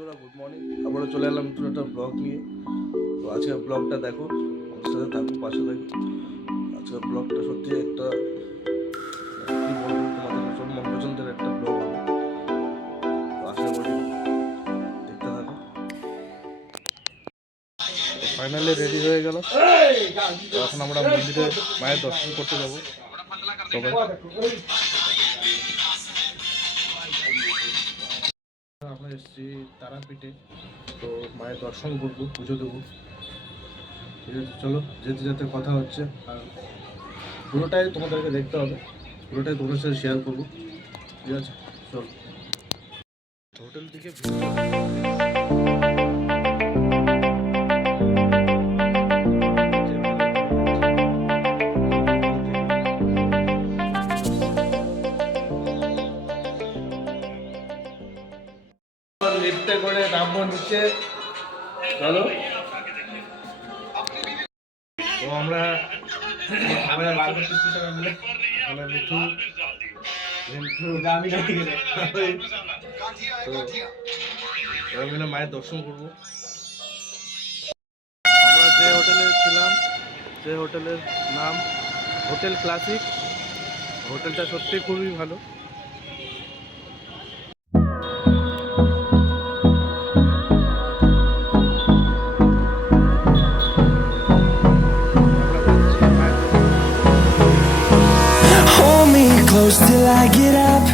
বন্ধুরা, good morning. আবারও চলে এলাম নতুন একটা ব্লগ নিয়ে। তো আজকের ব্লগটা দেখো, আমাদের সাথে থাকো, পাশে থাকো। আজকের ব্লগটা সত্যি একটা কি বলবো, তোমাদের সব মন পছন্দের একটা ব্লগ হবে। তো আশা করি দেখতে থাকো। ফাইনালি রেডি হয়ে গেল। তো এখন আমরা মন্দিরে মায়ের দর্শন করতে যাবো সবাই। আমরা এসেছি তারাপীঠে, তো মায়ের দর্শন করবো, পুজো দেবো। ঠিক আছে, চলো যেতে যেতে কথা হচ্ছে। আর পুরোটাই তোমাদেরকে দেখতে হবে, পুরোটাই তোমাদের সাথে শেয়ার করবো। ঠিক আছে, চলো। হোটেল থেকে লিফটে করে নামবো নিচে। চলো। তো আমরা মিঠু মিলে মায়ের দর্শন করবো। আমরা যে হোটেলে ছিলাম, যে হোটেলের নাম হোটেল ক্লাসিক। হোটেলটা সত্যি খুবই ভালো। Close till I get up.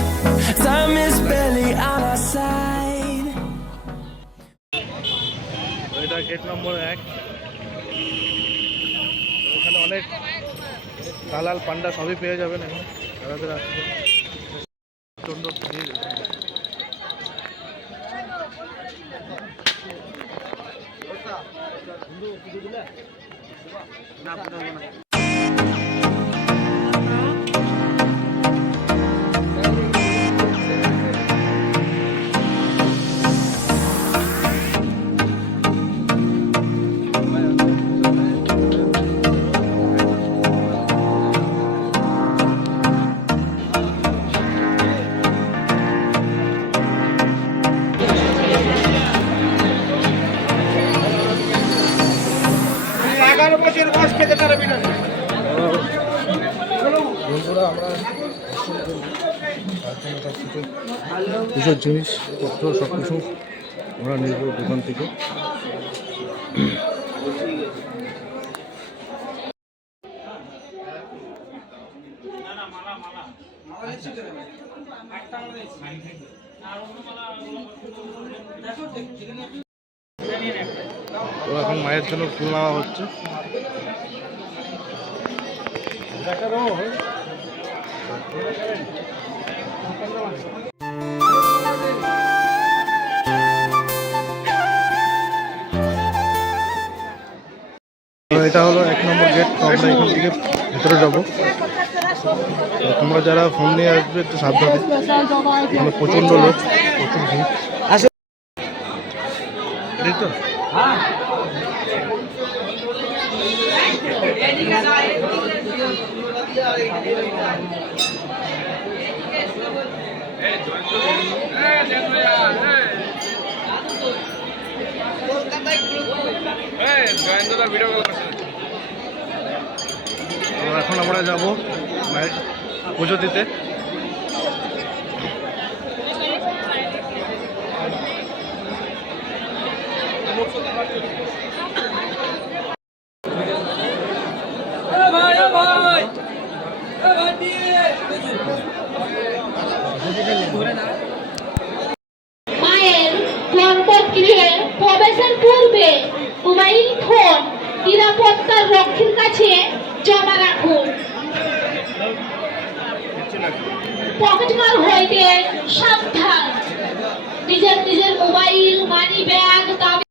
Time is barely on our side. এটা গেট নম্বর 1। এখানে অনেক দালাল পান্ডা সবই পেয়ে যাবেন। এখন যারা আসছে প্রচণ্ড ভিড়। বন্ধুরা, আমরা পুজোর জিনিসপত্র সব কিছু আমরা নিব দোকান থেকে। তো এখন মায়ের জন্য ফুল নেওয়া হচ্ছে। এটা হলো 1 নম্বর গেট। তো আমরা এখান থেকে ভেতরে যাবো। তোমরা যারা ফোন নিয়ে আসবে একটু সাবধানে, এখানে প্রচণ্ড লোক, প্রচুর ভিড়। তো এখন আমরা যাবো মায়ের পুজো দিতে। মায়ের গর্ভগৃহে প্রবেশের পূর্বে মোবাইল ফোন নিরাপত্তার রক্ষীর কাছে জমা রাখুন। পকেটমার হইতে সাবধান। নিজের মোবাইল, মানি ব্যাগ, দামি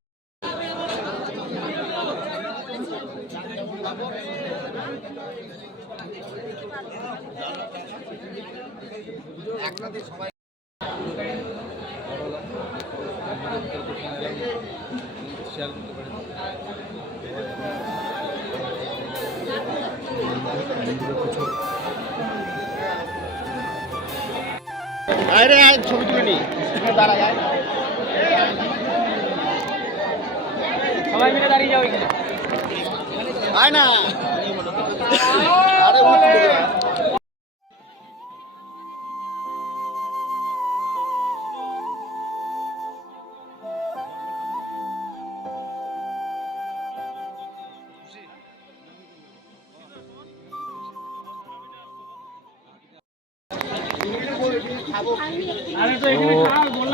আরে ছবি তুলে নি দাঁড়া যায়। সবাই মিলে দাঁড়িয়ে যাও এখানে। আয় না আরে উঠে গেল।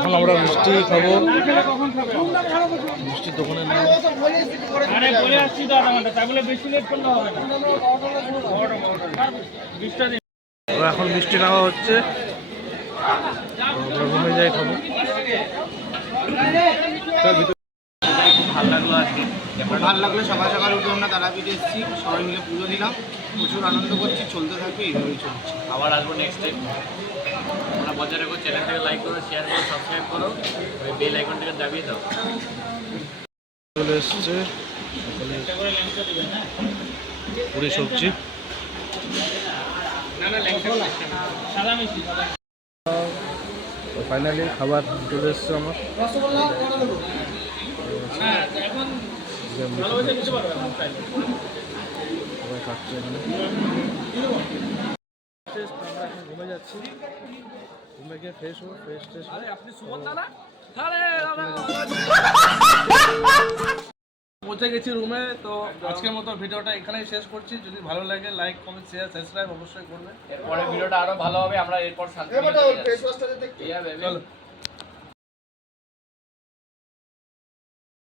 এখন আমরা মিষ্টি খাবো, মিষ্টির দোকানে নেই। আরে বলে আসছি তো আধা ঘন্টা, তাহলে বেশি লেট করলে হবে না। বিশটা দিন। এখন মিষ্টি খাওয়া হচ্ছে, রুমে যাই খাবো। ভালো লাগলো আজকে, ভালো লাগলো। সকাল সকাল উঠে আমরা তারাপীঠে এসেছি, সবাই মিলে পুজো দিলাম, প্রচুর আনন্দ করছি, চলতে থাকবে, এইভাবেই চলছে। আবার আসবো নেক্সট টাইম। আমরা বজায় রাখো, চ্যানেলটাকে লাইক করো, শেয়ার করো, সাবস্ক্রাইব করো, ওই বেল আইকনটাকে দাবিয়ে দাও। চলে এসছে পুরি সবজি। সাদা মিষ্টি, ফাইনালি খাবার চলে এসছে আমার। সবাই খাচ্ছে এখানে। আমরা এখন ঘুমে যাচ্ছি, ঘুমে গিয়ে ফ্রেশ হবো, ফ্রেশ ট্রেশ হয়ে পৌঁছে গেছি রুমে। তো আজকের মতো ভিডিওটা এখানেই শেষ করছি। যদি ভালো লাগে লাইক, কমেন্ট, শেয়ার, সাবস্ক্রাইব অবশ্যই করবে। এরপরে ভিডিওটা আরো ভালো হবে। আমরা এরপর শান্তি চলো।